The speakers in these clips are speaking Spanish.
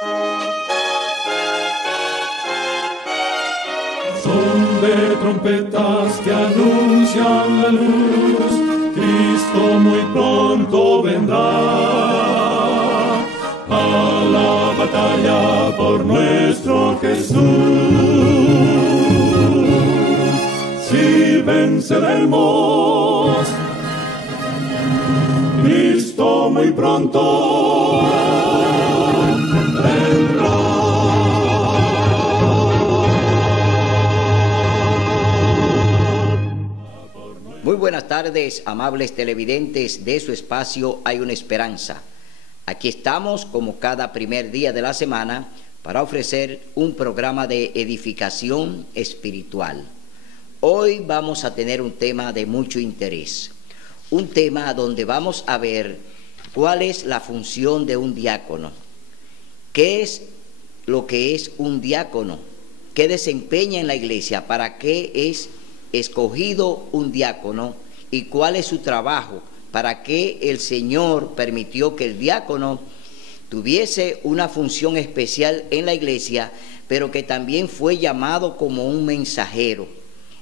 Son de trompetas que anuncian la luz, Cristo muy pronto vendrá a la batalla por nuestro Jesús. Si venceremos, Cristo muy pronto vendrá. Muy buenas tardes, amables televidentes de su espacio Hay una Esperanza. Aquí estamos como cada primer día de la semana para ofrecer un programa de edificación espiritual. Hoy vamos a tener un tema de mucho interés, un tema donde vamos a ver cuál es la función de un diácono, qué es lo que es un diácono, qué desempeña en la iglesia, para qué es escogido un diácono y cuál es su trabajo, para qué el Señor permitió que el diácono tuviese una función especial en la iglesia, pero que también fue llamado como un mensajero.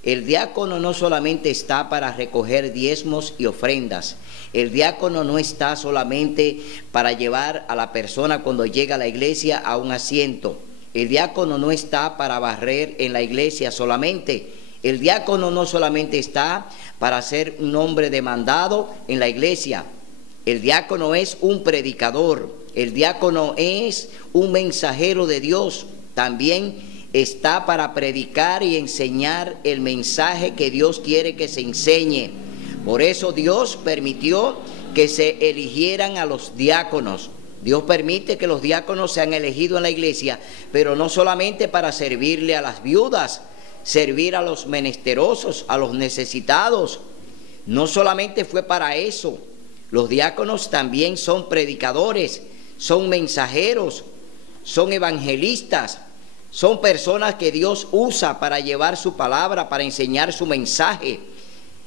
El diácono no solamente está para recoger diezmos y ofrendas, el diácono no está solamente para llevar a la persona cuando llega a la iglesia a un asiento, el diácono no está para barrer en la iglesia solamente. El diácono no solamente está para ser un hombre demandado en la iglesia, el diácono es un predicador, el diácono es un mensajero de Dios, también está para predicar y enseñar el mensaje que Dios quiere que se enseñe. Por eso Dios permitió que se eligieran a los diáconos. Dios permite que los diáconos sean elegidos en la iglesia, pero no solamente para servirle a las viudas, servir a los menesterosos, a los necesitados. No solamente fue para eso. Los diáconos también son predicadores, son mensajeros, son evangelistas, son personas que Dios usa para llevar su palabra, para enseñar su mensaje.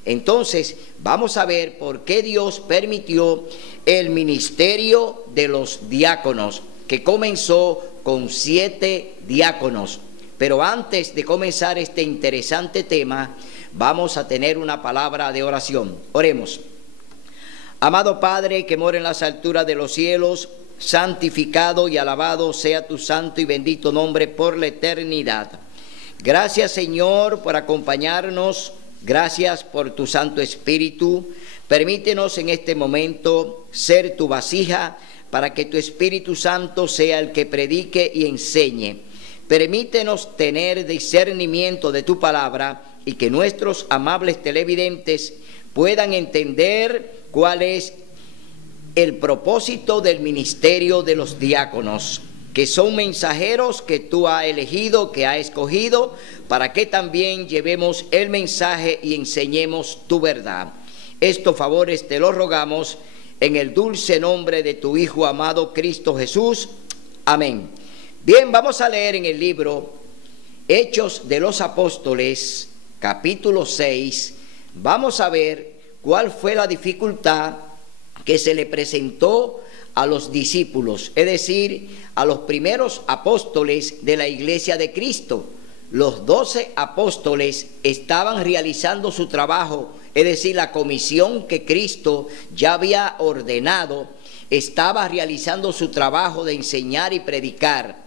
Entonces, vamos a ver por qué Dios permitió el ministerio de los diáconos, que comenzó con 7 diáconos. Pero antes de comenzar este interesante tema, vamos a tener una palabra de oración. Oremos. Amado Padre que mora en las alturas de los cielos, santificado y alabado sea tu santo y bendito nombre por la eternidad. Gracias, Señor, por acompañarnos. Gracias por tu Santo Espíritu. Permítenos en este momento ser tu vasija para que tu Espíritu Santo sea el que predique y enseñe. Permítenos tener discernimiento de tu palabra y que nuestros amables televidentes puedan entender cuál es el propósito del ministerio de los diáconos, que son mensajeros que tú has elegido, que has escogido, para que también llevemos el mensaje y enseñemos tu verdad. Estos favores te los rogamos en el dulce nombre de tu Hijo amado Cristo Jesús. Amén. Bien, vamos a leer en el libro Hechos de los Apóstoles, capítulo 6. Vamos a ver cuál fue la dificultad que se le presentó a los discípulos, es decir, a los primeros apóstoles de la iglesia de Cristo. Los 12 apóstoles estaban realizando su trabajo, es decir, la comisión que Cristo ya había ordenado, estaba realizando su trabajo de enseñar y predicar.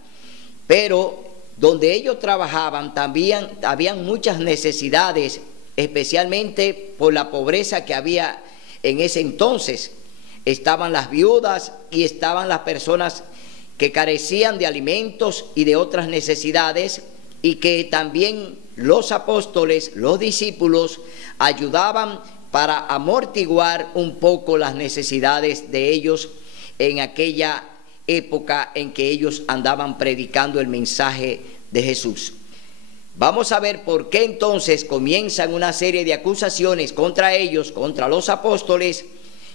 Pero donde ellos trabajaban también habían muchas necesidades, especialmente por la pobreza que había en ese entonces. Estaban las viudas y estaban las personas que carecían de alimentos y de otras necesidades, y que también los apóstoles, los discípulos, ayudaban para amortiguar un poco las necesidades de ellos en aquella época en que ellos andaban predicando el mensaje de Jesús. Vamos a ver por qué entonces comienzan una serie de acusaciones contra ellos, contra los apóstoles,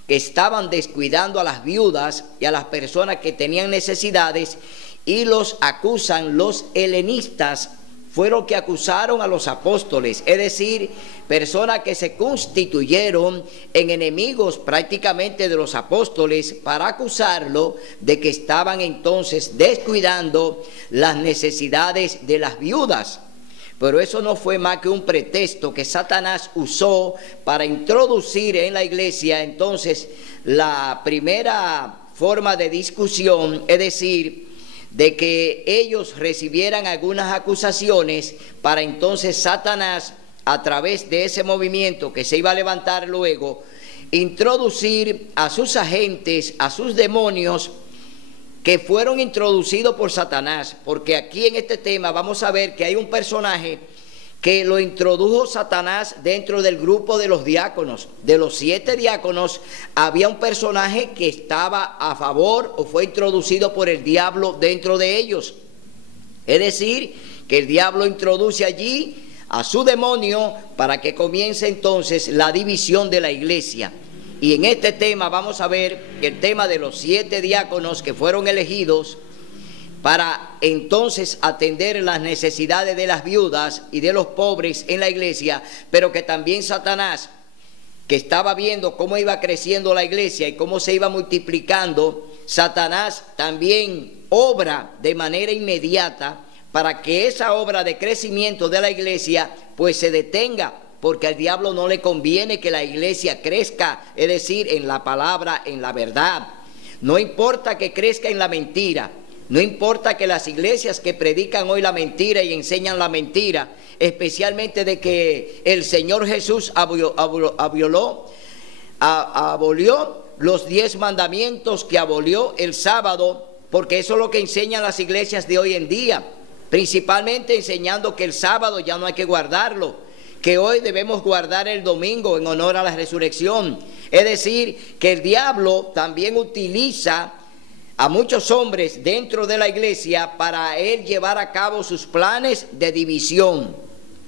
que estaban descuidando a las viudas y a las personas que tenían necesidades, y los acusan los helenistas fueron que acusaron a los apóstoles, es decir, personas que se constituyeron en enemigos prácticamente de los apóstoles para acusarlo de que estaban entonces descuidando las necesidades de las viudas. Pero eso no fue más que un pretexto que Satanás usó para introducir en la iglesia entonces la primera forma de discusión, es decir, de que ellos recibieran algunas acusaciones para entonces Satanás, a través de ese movimiento que se iba a levantar luego, introducir a sus agentes, a sus demonios, que fueron introducidos por Satanás, porque aquí en este tema vamos a ver que hay un personaje que lo introdujo Satanás dentro del grupo de los diáconos. De los 7 diáconos, había un personaje que estaba a favor o fue introducido por el diablo dentro de ellos. Es decir, que el diablo introduce allí a su demonio para que comience entonces la división de la iglesia. Y en este tema vamos a ver el tema de los 7 diáconos que fueron elegidos para entonces atender las necesidades de las viudas y de los pobres en la iglesia, pero que también Satanás, que estaba viendo cómo iba creciendo la iglesia y cómo se iba multiplicando, Satanás también obra de manera inmediata para que esa obra de crecimiento de la iglesia pues se detenga, porque al diablo no le conviene que la iglesia crezca, es decir, en la palabra, en la verdad. No importa que crezca en la mentira. No importa que las iglesias que predican hoy la mentira y enseñan la mentira, especialmente de que el Señor Jesús abolió los 10 mandamientos, que abolió el sábado, porque eso es lo que enseñan las iglesias de hoy en día, principalmente enseñando que el sábado ya no hay que guardarlo, que hoy debemos guardar el domingo en honor a la resurrección. Es decir, que el diablo también utiliza a muchos hombres dentro de la iglesia para él llevar a cabo sus planes de división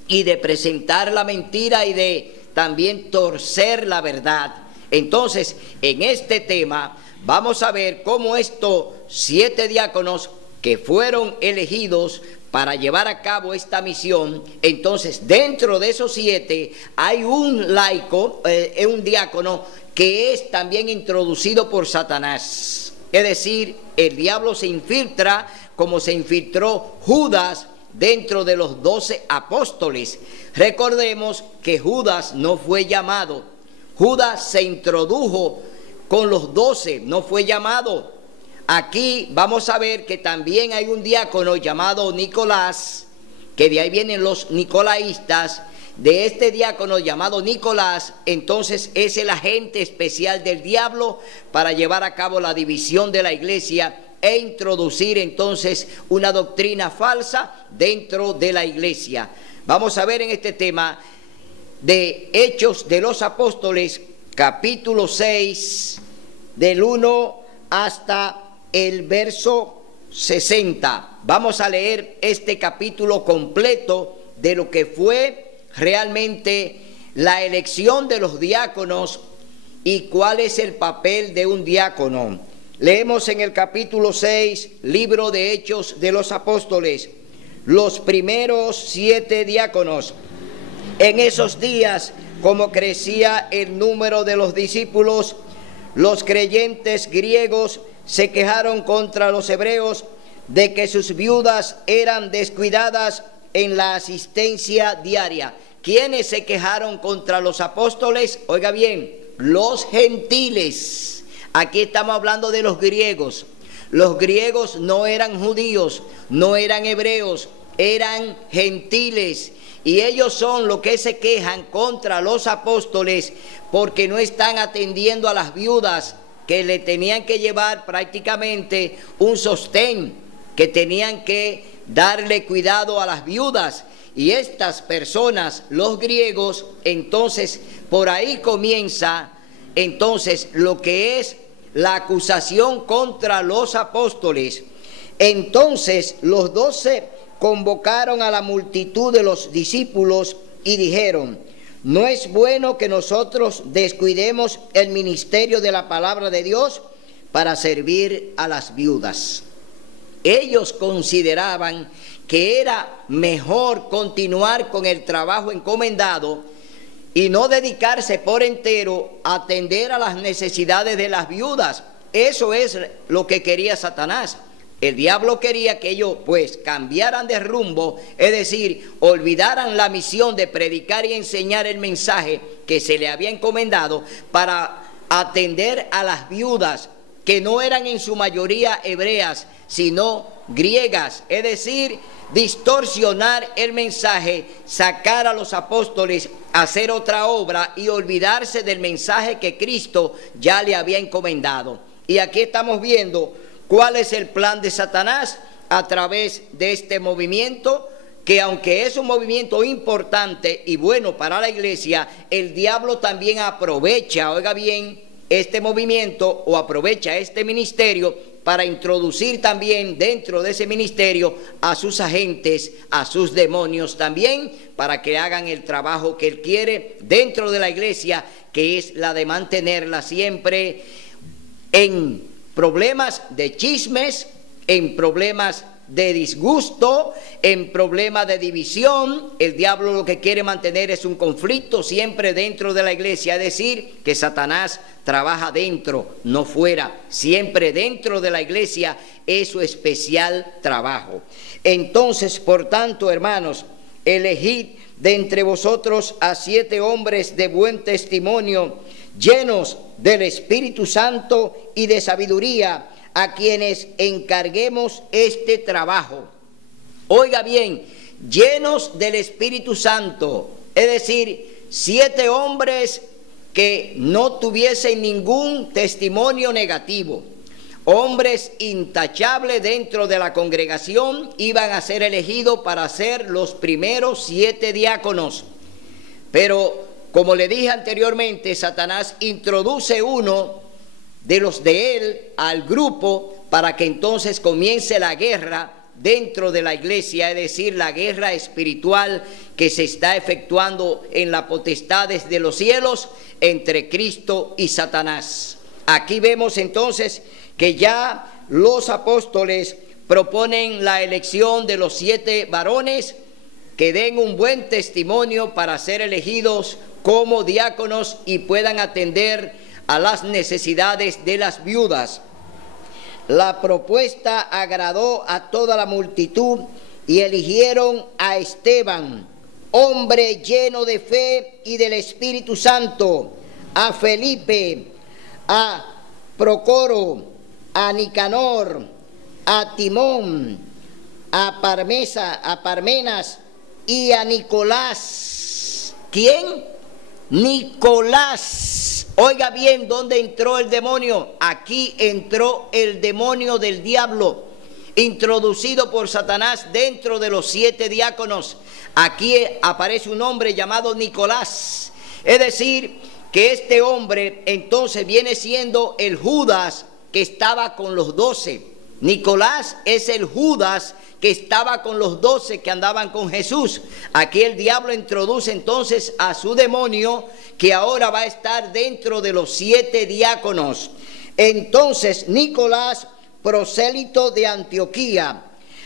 y de presentar la mentira y de también torcer la verdad. Entonces, en este tema vamos a ver cómo estos 7 diáconos que fueron elegidos para llevar a cabo esta misión, entonces dentro de esos 7 hay un laico, un diácono que es también introducido por Satanás. Es decir, el diablo se infiltra como se infiltró Judas dentro de los 12 apóstoles. Recordemos que Judas no fue llamado. Judas se introdujo con los 12, no fue llamado. Aquí vamos a ver que también hay un diácono llamado Nicolás, que de ahí vienen los nicolaístas. De este diácono llamado Nicolás, entonces es el agente especial del diablo para llevar a cabo la división de la iglesia e introducir entonces una doctrina falsa dentro de la iglesia. Vamos a ver en este tema de Hechos de los Apóstoles, capítulo 6, del 1 hasta el verso 60. Vamos a leer este capítulo completo de lo que fue realmente la elección de los diáconos y cuál es el papel de un diácono. Leemos en el capítulo 6, libro de Hechos de los Apóstoles, los primeros 7 diáconos. En esos días, como crecía el número de los discípulos, los creyentes griegos se quejaron contra los hebreos de que sus viudas eran descuidadas en la asistencia diaria. ¿Quiénes se quejaron contra los apóstoles? Oiga bien, los gentiles. Aquí estamos hablando de los griegos. Los griegos no eran judíos, no eran hebreos, eran gentiles. Y ellos son los que se quejan contra los apóstoles porque no están atendiendo a las viudas que le tenían que llevar prácticamente un sostén, que tenían que darle cuidado a las viudas. Y estas personas, los griegos, entonces por ahí comienza entonces lo que es la acusación contra los apóstoles. Entonces los 12 convocaron a la multitud de los discípulos y dijeron: no es bueno que nosotros descuidemos el ministerio de la palabra de Dios para servir a las viudas. ellos consideraban que era mejor continuar con el trabajo encomendado y no dedicarse por entero a atender a las necesidades de las viudas. Eso es lo que quería Satanás. El diablo quería que ellos pues cambiaran de rumbo, es decir, olvidaran la misión de predicar y enseñar el mensaje que se le había encomendado para atender a las viudas, que no eran en su mayoría hebreas, sino griegas, es decir, distorsionar el mensaje, sacar a los apóstoles, hacer otra obra y olvidarse del mensaje que Cristo ya le había encomendado. Y aquí estamos viendo cuál es el plan de Satanás a través de este movimiento, que aunque es un movimiento importante y bueno para la iglesia, el diablo también aprovecha, oiga bien, este movimiento o aprovecha este ministerio para introducir también dentro de ese ministerio a sus agentes, a sus demonios también, para que hagan el trabajo que él quiere dentro de la iglesia, que es la de mantenerla siempre en problemas de chismes, en problemas de disgusto, en problemas de división. El diablo lo que quiere mantener es un conflicto siempre dentro de la iglesia, es decir, que Satanás trabaja dentro, no fuera, siempre dentro de la iglesia es su especial trabajo. Entonces, por tanto, hermanos, elegid de entre vosotros a 7 hombres de buen testimonio, llenos del Espíritu Santo y de sabiduría, a quienes encarguemos este trabajo. Oiga bien, llenos del Espíritu Santo, es decir, 7 hombres que no tuviesen ningún testimonio negativo, hombres intachables dentro de la congregación, iban a ser elegidos para ser los primeros 7 diáconos. Pero como le dije anteriormente, Satanás introduce uno de los de él al grupo para que entonces comience la guerra dentro de la iglesia, es decir, la guerra espiritual que se está efectuando en las potestades de los cielos entre Cristo y Satanás. Aquí vemos entonces que ya los apóstoles proponen la elección de los 7 varones que den un buen testimonio para ser elegidos como diáconos y puedan atender a las necesidades de las viudas. La propuesta agradó a toda la multitud y eligieron a Esteban, hombre lleno de fe y del Espíritu Santo, a Felipe, a Procoro, a Nicanor, a Timón, a Parmenas y a Nicolás. ¿Quién? Nicolás. Oiga bien, ¿dónde entró el demonio? Aquí entró el demonio del diablo, introducido por Satanás dentro de los 7 diáconos. Aquí aparece un hombre llamado Nicolás. Es decir, que este hombre entonces viene siendo el Judas que estaba con los 12. Nicolás es el Judas que estaba con los 12 que andaban con Jesús. Aquí el diablo introduce entonces a su demonio, que ahora va a estar dentro de los 7 diáconos. Entonces Nicolás, prosélito de Antioquía,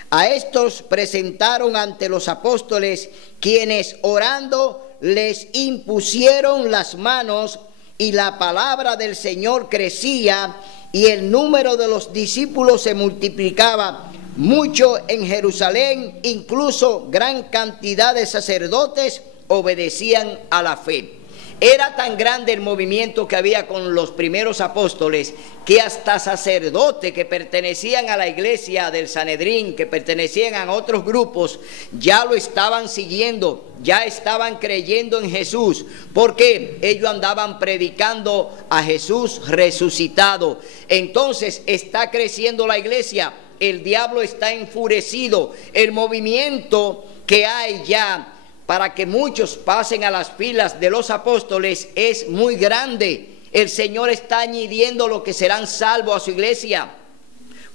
a estos presentaron ante los apóstoles, quienes orando les impusieron las manos, y la palabra del Señor crecía y el número de los discípulos se multiplicaba mucho en Jerusalén. Incluso gran cantidad de sacerdotes obedecían a la fe. Era tan grande el movimiento que había con los primeros apóstoles que hasta sacerdotes que pertenecían a la iglesia del Sanedrín, que pertenecían a otros grupos, ya lo estaban siguiendo, ya estaban creyendo en Jesús, porque ellos andaban predicando a Jesús resucitado. Entonces está creciendo la iglesia, el diablo está enfurecido, el movimiento que hay ya para que muchos pasen a las filas de los apóstoles es muy grande. El Señor está añadiendo lo que serán salvos a su iglesia,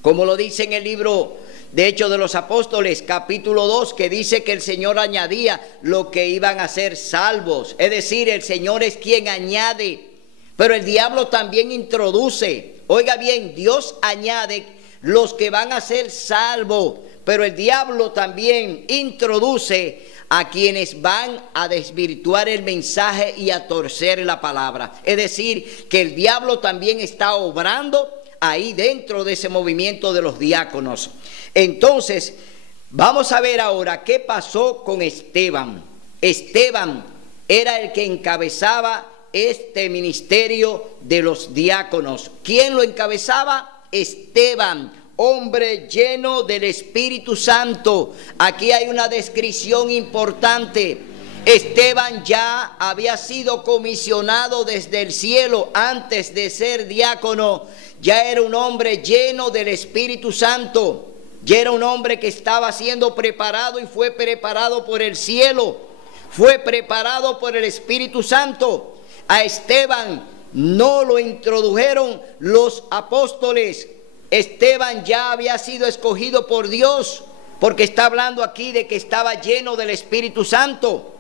como lo dice en el libro de Hechos de los Apóstoles, capítulo 2, que dice que el Señor añadía lo que iban a ser salvos. Es decir, el Señor es quien añade, pero el diablo también introduce. Oiga bien, Dios añade los que van a ser salvos, pero el diablo también introduce a quienes van a desvirtuar el mensaje y a torcer la palabra. Es decir, que el diablo también está obrando ahí dentro de ese movimiento de los diáconos. Entonces, vamos a ver ahora qué pasó con Esteban. Esteban era el que encabezaba este ministerio de los diáconos. ¿Quién lo encabezaba? Esteban, hombre lleno del Espíritu Santo. Aquí hay una descripción importante. Esteban ya había sido comisionado desde el cielo antes de ser diácono. Ya era un hombre lleno del Espíritu Santo. Ya era un hombre que estaba siendo preparado y fue preparado por el cielo. Fue preparado por el Espíritu Santo. A Esteban no lo introdujeron los apóstoles. Esteban ya había sido escogido por Dios, porque está hablando aquí de que estaba lleno del Espíritu Santo.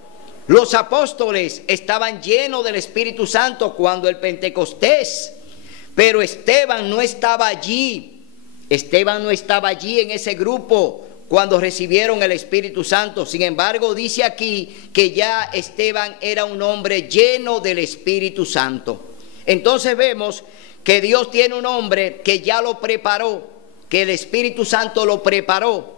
Los apóstoles estaban llenos del Espíritu Santo cuando el Pentecostés, pero Esteban no estaba allí. Esteban no estaba allí en ese grupo cuando recibieron el Espíritu Santo. Sin embargo, dice aquí que ya Esteban era un hombre lleno del Espíritu Santo. Entonces vemos que Dios tiene un hombre que ya lo preparó, que el Espíritu Santo lo preparó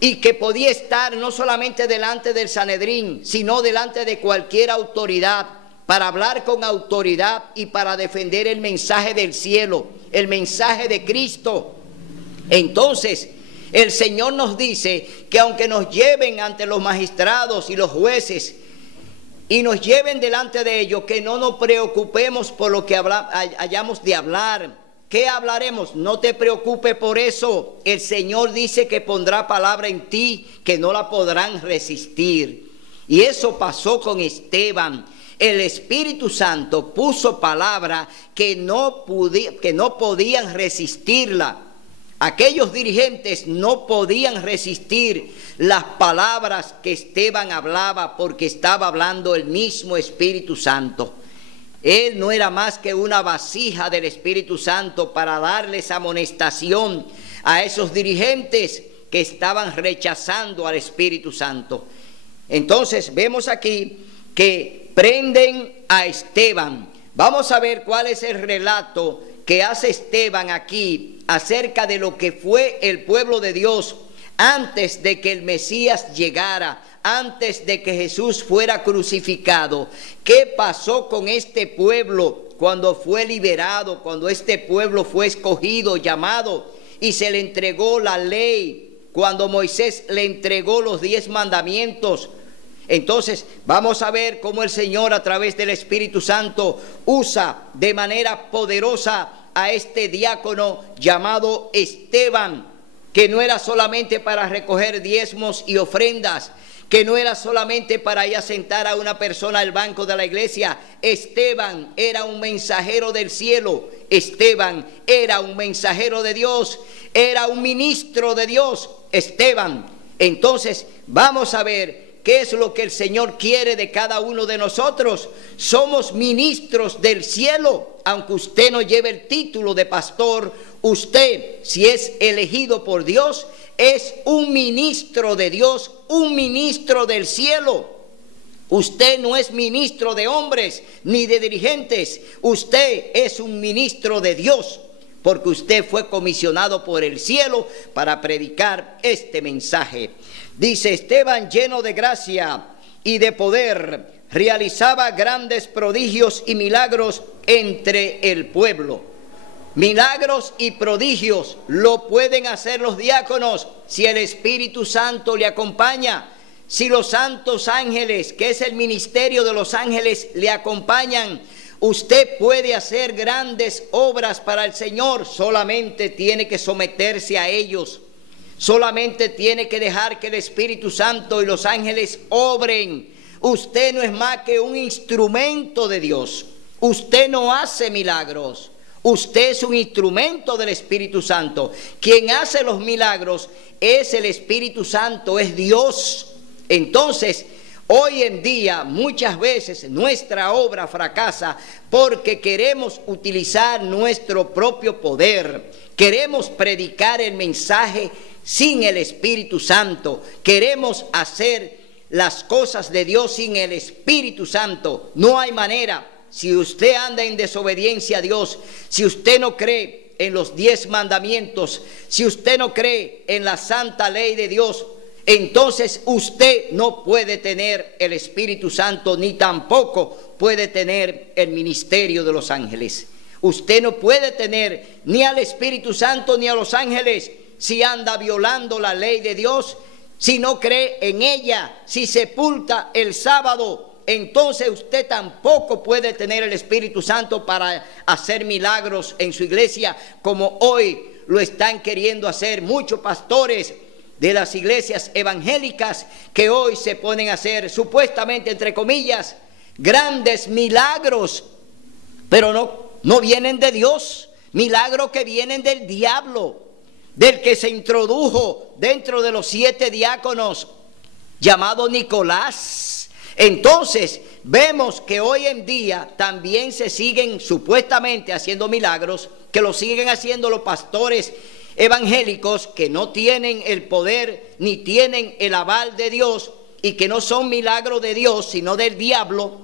y que podía estar no solamente delante del Sanedrín, sino delante de cualquier autoridad, para hablar con autoridad y para defender el mensaje del cielo, el mensaje de Cristo. Entonces, el Señor nos dice que aunque nos lleven ante los magistrados y los jueces y nos lleven delante de ellos, que no nos preocupemos por lo que hayamos de hablar. ¿Qué hablaremos? No te preocupes por eso. El Señor dice que pondrá palabra en ti que no la podrán resistir. Y eso pasó con Esteban. El Espíritu Santo puso palabra que no podían resistirla. Aquellos dirigentes no podían resistir las palabras que Esteban hablaba, porque estaba hablando el mismo Espíritu Santo. Él no era más que una vasija del Espíritu Santo para darles amonestación a esos dirigentes que estaban rechazando al Espíritu Santo. Entonces vemos aquí que prenden a Esteban. Vamos a ver cuál es el relato que hace Esteban aquí acerca de lo que fue el pueblo de Dios antes de que el Mesías llegara, antes de que Jesús fuera crucificado. ¿Qué pasó con este pueblo cuando fue liberado, cuando este pueblo fue escogido, llamado y se le entregó la ley, cuando Moisés le entregó los 10 mandamientos? Entonces vamos a ver cómo el Señor a través del Espíritu Santo usa de manera poderosa a este diácono llamado Esteban, que no era solamente para recoger diezmos y ofrendas, que no era solamente para ir a sentar a una persona al banco de la iglesia. Esteban era un mensajero del cielo. Esteban era un mensajero de Dios, era un ministro de Dios, Esteban. Entonces vamos a ver ¿qué es lo que el Señor quiere de cada uno de nosotros? Somos ministros del cielo. Aunque usted no lleve el título de pastor, usted, si es elegido por Dios, es un ministro de Dios, un ministro del cielo. Usted no es ministro de hombres ni de dirigentes. Usted es un ministro de Dios, porque usted fue comisionado por el cielo para predicar este mensaje. Dice: Esteban, lleno de gracia y de poder, realizaba grandes prodigios y milagros entre el pueblo. Milagros y prodigios lo pueden hacer los diáconos si el Espíritu Santo le acompaña, si los santos ángeles, que es el ministerio de los ángeles, le acompañan. Usted puede hacer grandes obras para el Señor, solamente tiene que someterse a ellos. Solamente tiene que dejar que el Espíritu Santo y los ángeles obren. Usted no es más que un instrumento de Dios. Usted no hace milagros. Usted es un instrumento del Espíritu Santo. Quien hace los milagros es el Espíritu Santo, es Dios. Entonces, Hoy en día muchas veces nuestra obra fracasa porque queremos utilizar nuestro propio poder. Queremos predicar el mensaje sin el Espíritu Santo. Queremos hacer las cosas de Dios sin el Espíritu Santo. No hay manera. Si usted anda en desobediencia a Dios, si usted no cree en los 10 mandamientos, si usted no cree en la santa ley de Dios, entonces usted no puede tener el Espíritu Santo, ni tampoco puede tener el ministerio de los ángeles. Usted no puede tener ni al Espíritu Santo ni a los ángeles si anda violando la ley de Dios, si no cree en ella, si sepulta el sábado. Entonces usted tampoco puede tener el Espíritu Santo para hacer milagros en su iglesia, como hoy lo están queriendo hacer muchos pastores de las iglesias evangélicas, que hoy se ponen a hacer, supuestamente, entre comillas, grandes milagros, pero no vienen de Dios, milagros que vienen del diablo, del que se introdujo dentro de los 7 diáconos, llamado Nicolás. Entonces vemos que hoy en día también se siguen supuestamente haciendo milagros, que lo siguen haciendo los pastores evangélicos, que no tienen el poder ni tienen el aval de Dios, y que no son milagros de Dios sino del diablo,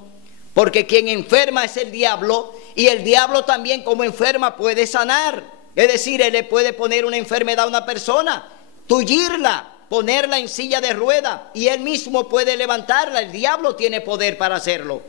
porque quien enferma es el diablo, y el diablo también, como enferma, puede sanar. Es decir, él le puede poner una enfermedad a una persona, tullirla, ponerla en silla de rueda, y él mismo puede levantarla. El diablo tiene poder para hacerlo.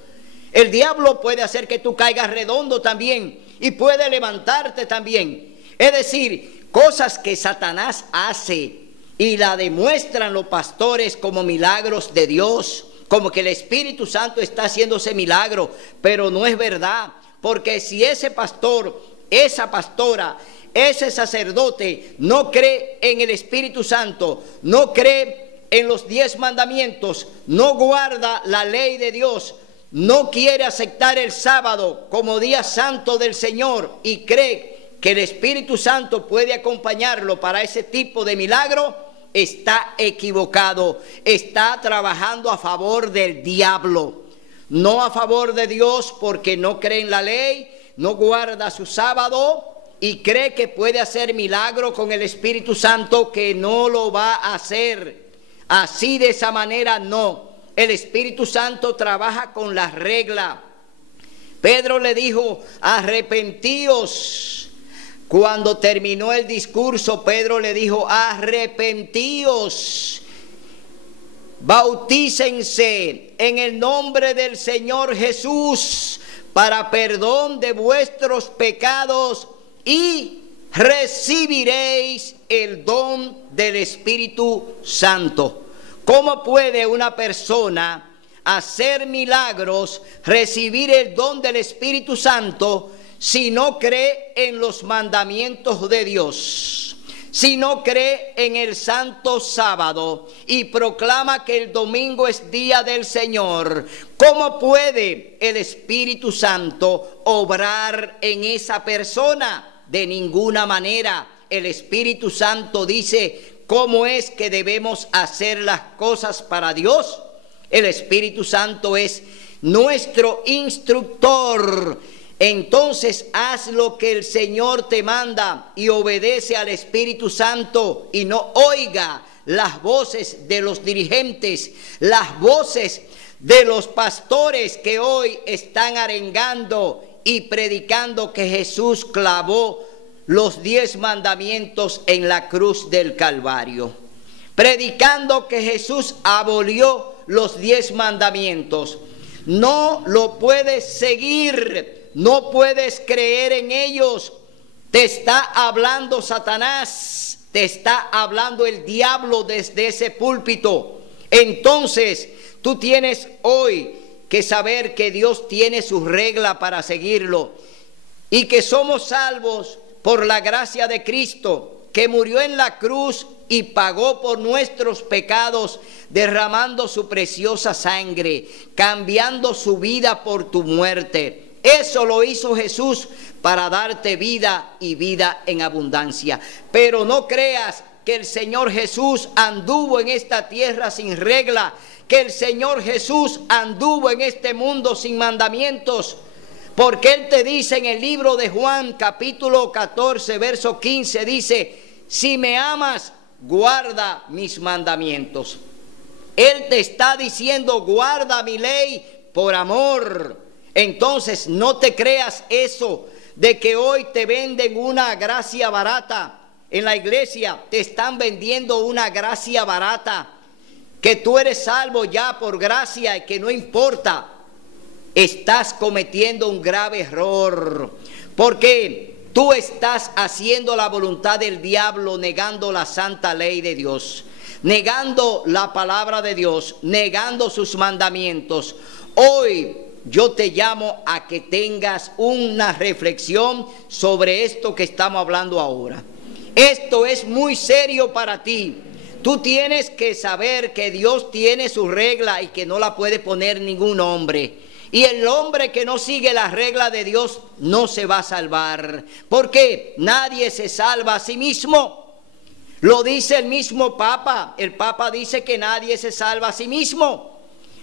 El diablo puede hacer que tú caigas redondo también, y puede levantarte también. Es decir, cosas que Satanás hace y la demuestran los pastores como milagros de Dios, como que el Espíritu Santo está haciendo ese milagro, pero no es verdad, porque si ese pastor, esa pastora, ese sacerdote no cree en el Espíritu Santo, no cree en los 10 mandamientos, no guarda la ley de Dios, no quiere aceptar el sábado como día santo del Señor, y cree que el Espíritu Santo puede acompañarlo para ese tipo de milagro, está equivocado, está trabajando a favor del diablo, no a favor de Dios, porque no cree en la ley, no guarda su sábado y cree que puede hacer milagro con el Espíritu Santo, que no lo va a hacer. Así, de esa manera, no. El Espíritu Santo trabaja con la regla. Pedro le dijo: arrepentíos. Cuando terminó el discurso, Pedro le dijo: arrepentíos, bautícense en el nombre del Señor Jesús para perdón de vuestros pecados y recibiréis el don del Espíritu Santo. ¿Cómo puede una persona hacer milagros, recibir el don del Espíritu Santo, si no cree en los mandamientos de Dios, si no cree en el santo sábado y proclama que el domingo es día del Señor? ¿Cómo puede el Espíritu Santo obrar en esa persona? De ninguna manera. El Espíritu Santo dice cómo es que debemos hacer las cosas para Dios. El Espíritu Santo es nuestro instructor. Entonces haz lo que el Señor te manda y obedece al Espíritu Santo, y no oiga las voces de los dirigentes, las voces de los pastores que hoy están arengando y predicando que Jesús clavó los 10 mandamientos en la cruz del Calvario, predicando que Jesús abolió los 10 mandamientos. No lo puedes seguir. No puedes creer en ellos. Te está hablando Satanás, te está hablando el diablo desde ese púlpito. Entonces, tú tienes hoy que saber que Dios tiene su regla para seguirlo, y que somos salvos por la gracia de Cristo, que murió en la cruz y pagó por nuestros pecados, derramando su preciosa sangre, cambiando su vida por tu muerte. Eso lo hizo Jesús para darte vida y vida en abundancia. Pero no creas que el Señor Jesús anduvo en esta tierra sin regla, que el Señor Jesús anduvo en este mundo sin mandamientos. Porque Él te dice en el libro de Juan, capítulo 14, verso 15, dice: si me amas, guarda mis mandamientos. Él te está diciendo: guarda mi ley por amor. Entonces no te creas eso de que hoy te venden una gracia barata. En la iglesia te están vendiendo una gracia barata, que tú eres salvo ya por gracia y que no importa. Estás cometiendo un grave error, porque tú estás haciendo la voluntad del diablo, negando la santa ley de Dios, negando la palabra de Dios, negando sus mandamientos. Hoy yo te llamo a que tengas una reflexión sobre esto que estamos hablando ahora. Esto es muy serio para ti. Tú tienes que saber que Dios tiene su regla y que no la puede poner ningún hombre. Y el hombre que no sigue las reglas de Dios no se va a salvar. Porque nadie se salva a sí mismo. Lo dice el mismo Papa. El Papa dice que nadie se salva a sí mismo.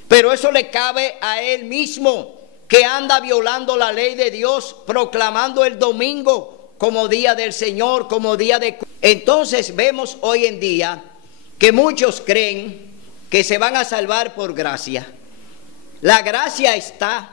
Pero eso le cabe a él mismo, que anda violando la ley de Dios, proclamando el domingo como día del Señor, como día de... Entonces vemos hoy en día que muchos creen que se van a salvar por gracia. La gracia está,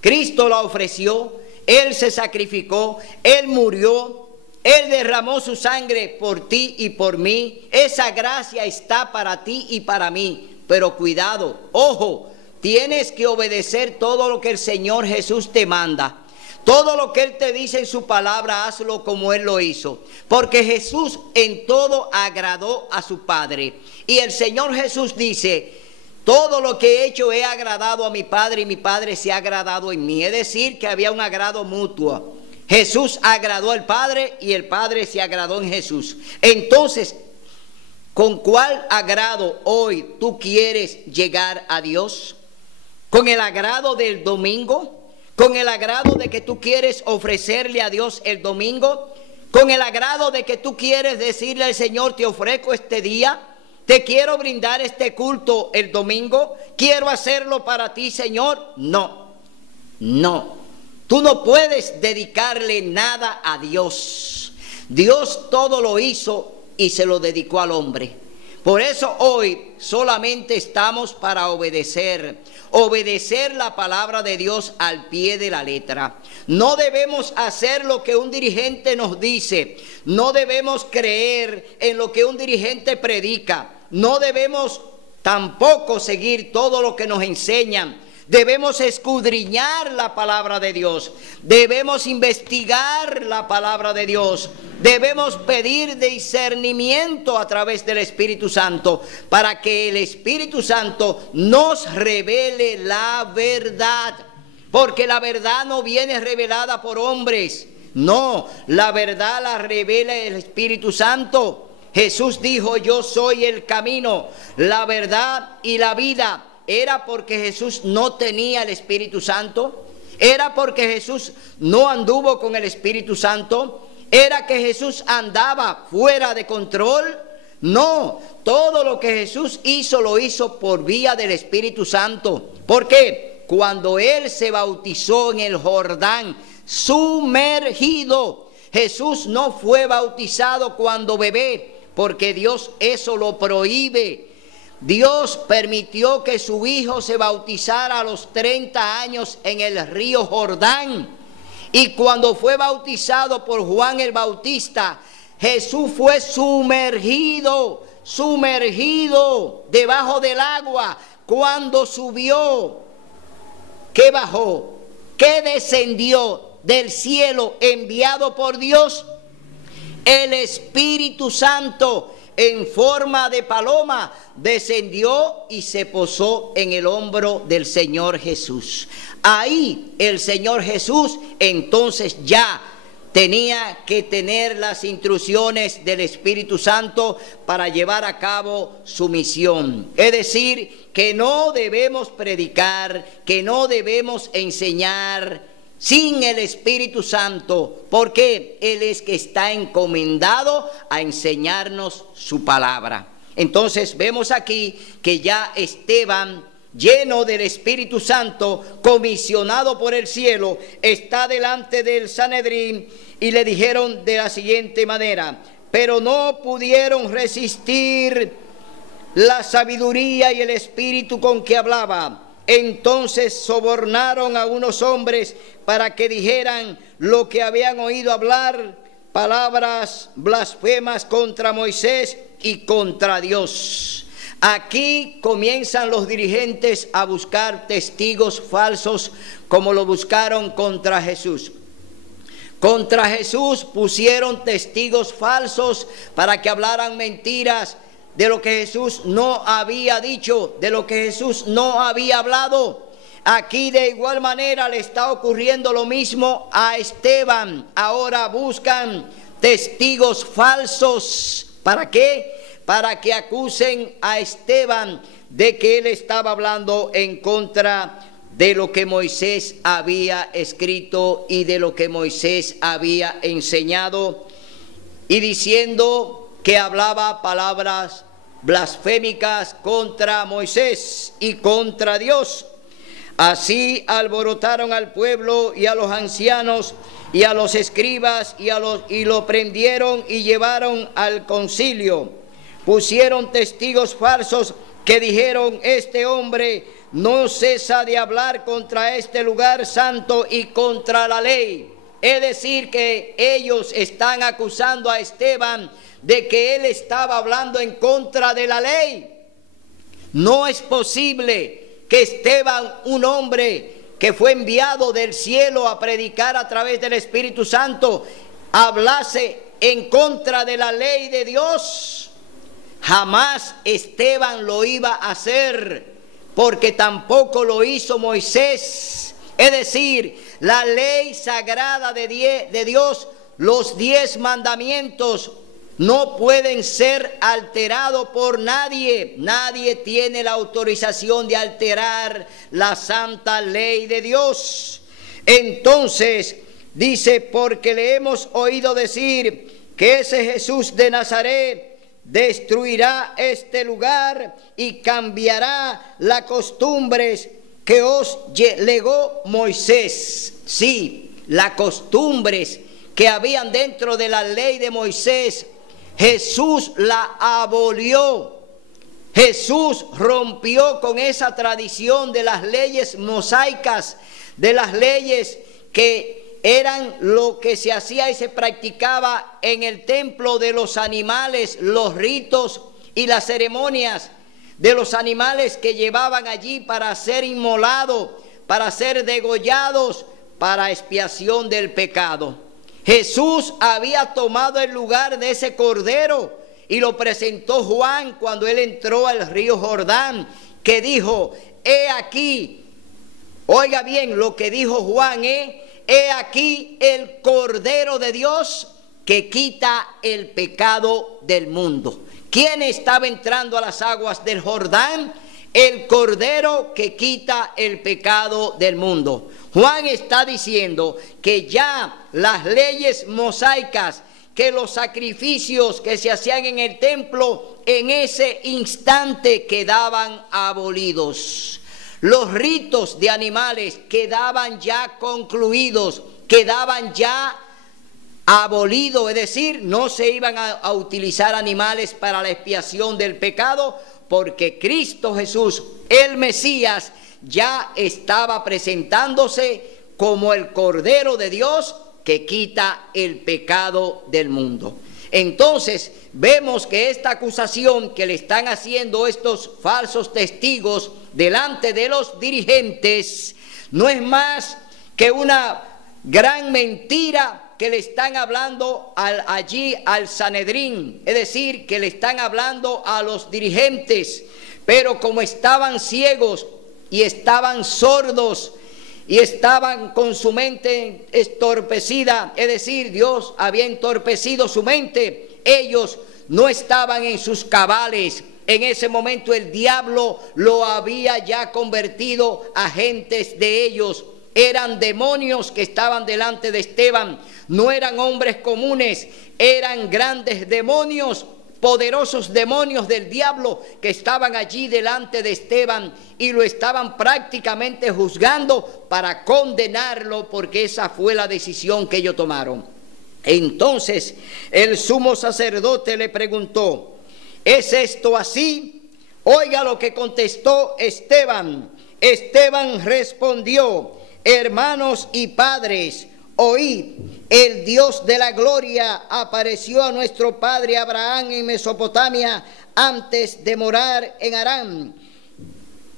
Cristo la ofreció, Él se sacrificó, Él murió, Él derramó su sangre por ti y por mí. Esa gracia está para ti y para mí. Pero cuidado, ojo, tienes que obedecer todo lo que el Señor Jesús te manda. Todo lo que Él te dice en su palabra, hazlo como Él lo hizo. Porque Jesús en todo agradó a su Padre. Y el Señor Jesús dice: todo lo que he hecho he agradado a mi Padre y mi Padre se ha agradado en mí. Es decir, que había un agrado mutuo. Jesús agradó al Padre y el Padre se agradó en Jesús. Entonces, ¿con cuál agrado hoy tú quieres llegar a Dios? ¿Con el agrado del domingo? ¿Con el agrado de que tú quieres ofrecerle a Dios el domingo? ¿Con el agrado de que tú quieres decirle al Señor: te ofrezco este día, te quiero brindar este culto el domingo, quiero hacerlo para ti, Señor? No, no. Tú no puedes dedicarle nada a Dios. Dios todo lo hizo y se lo dedicó al hombre. Por eso hoy solamente estamos para obedecer la palabra de Dios al pie de la letra. No debemos hacer lo que un dirigente nos dice, no debemos creer en lo que un dirigente predica, no debemos tampoco seguir todo lo que nos enseñan. Debemos escudriñar la palabra de Dios, debemos investigar la palabra de Dios, debemos pedir discernimiento a través del Espíritu Santo para que el Espíritu Santo nos revele la verdad, porque la verdad no viene revelada por hombres, no, la verdad la revela el Espíritu Santo. Jesús dijo: yo soy el camino, la verdad y la vida. ¿Era porque Jesús no tenía el Espíritu Santo? ¿Era porque Jesús no anduvo con el Espíritu Santo? ¿Era que Jesús andaba fuera de control? No, todo lo que Jesús hizo lo hizo por vía del Espíritu Santo. ¿Por qué? Cuando Él se bautizó en el Jordán, sumergido, Jesús no fue bautizado cuando bebé, porque Dios eso lo prohíbe. Dios permitió que su hijo se bautizara a los 30 años en el río Jordán. Y cuando fue bautizado por Juan el Bautista, Jesús fue sumergido debajo del agua. Cuando subió, ¿qué bajó? ¿Qué descendió del cielo enviado por Dios? El Espíritu Santo, en forma de paloma, descendió y se posó en el hombro del Señor Jesús. Ahí el Señor Jesús entonces ya tenía que tener las instrucciones del Espíritu Santo para llevar a cabo su misión. Es decir, que no debemos predicar, que no debemos enseñar, sin el Espíritu Santo, porque Él es que está encomendado a enseñarnos su palabra. Entonces vemos aquí que ya Esteban, lleno del Espíritu Santo, comisionado por el cielo, está delante del Sanedrín, y le dijeron de la siguiente manera: pero no pudieron resistir la sabiduría y el espíritu con que hablaba. Entonces sobornaron a unos hombres para que dijeran lo que habían oído hablar, palabras blasfemas contra Moisés y contra Dios. Aquí comienzan los dirigentes a buscar testigos falsos, como lo buscaron contra Jesús. Contra Jesús pusieron testigos falsos para que hablaran mentiras de lo que Jesús no había dicho, de lo que Jesús no había hablado. Aquí de igual manera le está ocurriendo lo mismo a Esteban. Ahora buscan testigos falsos. ¿Para qué? Para que acusen a Esteban de que él estaba hablando en contra de lo que Moisés había escrito y de lo que Moisés había enseñado, y diciendo que hablaba palabras blasfémicas contra Moisés y contra Dios. Así alborotaron al pueblo y a los ancianos y a los escribas y lo prendieron y llevaron al concilio. Pusieron testigos falsos que dijeron: este hombre no cesa de hablar contra este lugar santo y contra la ley. Es decir, que ellos están acusando a Esteban de que él estaba hablando en contra de la ley. No es posible que Esteban, un hombre que fue enviado del cielo a predicar a través del Espíritu Santo, hablase en contra de la ley de Dios. Jamás Esteban lo iba a hacer, porque tampoco lo hizo Moisés. Es decir, la ley sagrada de Dios, los 10 mandamientos, no pueden ser alterados por nadie. Nadie tiene la autorización de alterar la santa ley de Dios. Entonces dice: porque le hemos oído decir que ese Jesús de Nazaret destruirá este lugar y cambiará las costumbres que os legó Moisés. Sí, las costumbres que habían dentro de la ley de Moisés, Jesús la abolió. Jesús rompió con esa tradición de las leyes mosaicas, de las leyes que eran lo que se hacía y se practicaba en el templo, de los animales, los ritos y las ceremonias de los animales que llevaban allí para ser inmolados, para ser degollados, para expiación del pecado. Jesús había tomado el lugar de ese cordero y lo presentó Juan cuando él entró al río Jordán, que dijo: he aquí, oiga bien lo que dijo Juan, he aquí el Cordero de Dios que quita el pecado del mundo. ¿Quién estaba entrando a las aguas del Jordán? El Cordero que quita el pecado del mundo. Juan está diciendo que ya las leyes mosaicas, que los sacrificios que se hacían en el templo, en ese instante quedaban abolidos. Los ritos de animales quedaban ya concluidos, quedaban ya abolidos, es decir, no se iban a utilizar animales para la expiación del pecado, porque Cristo Jesús, el Mesías, ya estaba presentándose como el Cordero de Dios que quita el pecado del mundo. Entonces vemos que esta acusación que le están haciendo estos falsos testigos delante de los dirigentes no es más que una gran mentira que le están hablando allí al Sanedrín, es decir, que le están hablando a los dirigentes. Pero como estaban ciegos y estaban sordos y estaban con su mente estorpecida, es decir, Dios había entorpecido su mente, ellos no estaban en sus cabales. En ese momento el diablo lo había ya convertido agentes de ellos, eran demonios que estaban delante de Esteban. No eran hombres comunes, eran grandes demonios, poderosos demonios del diablo que estaban allí delante de Esteban y lo estaban prácticamente juzgando para condenarlo, porque esa fue la decisión que ellos tomaron. Entonces el sumo sacerdote le preguntó: ¿es esto así? Oiga lo que contestó Esteban. Esteban respondió: hermanos y padres, oíd, el Dios de la gloria apareció a nuestro padre Abraham en Mesopotamia antes de morar en Harán,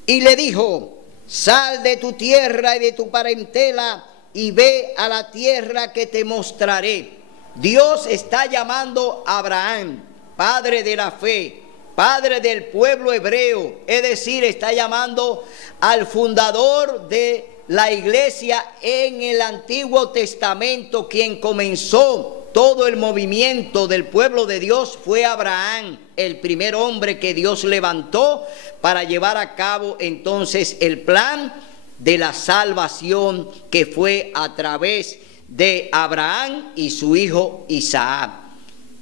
y le dijo: sal de tu tierra y de tu parentela y ve a la tierra que te mostraré. Dios está llamando a Abraham, padre de la fe, padre del pueblo hebreo, es decir, está llamando al fundador de la iglesia en el Antiguo Testamento. Quien comenzó todo el movimiento del pueblo de Dios fue Abraham, el primer hombre que Dios levantó para llevar a cabo entonces el plan de la salvación, que fue a través de Abraham y su hijo Isaac.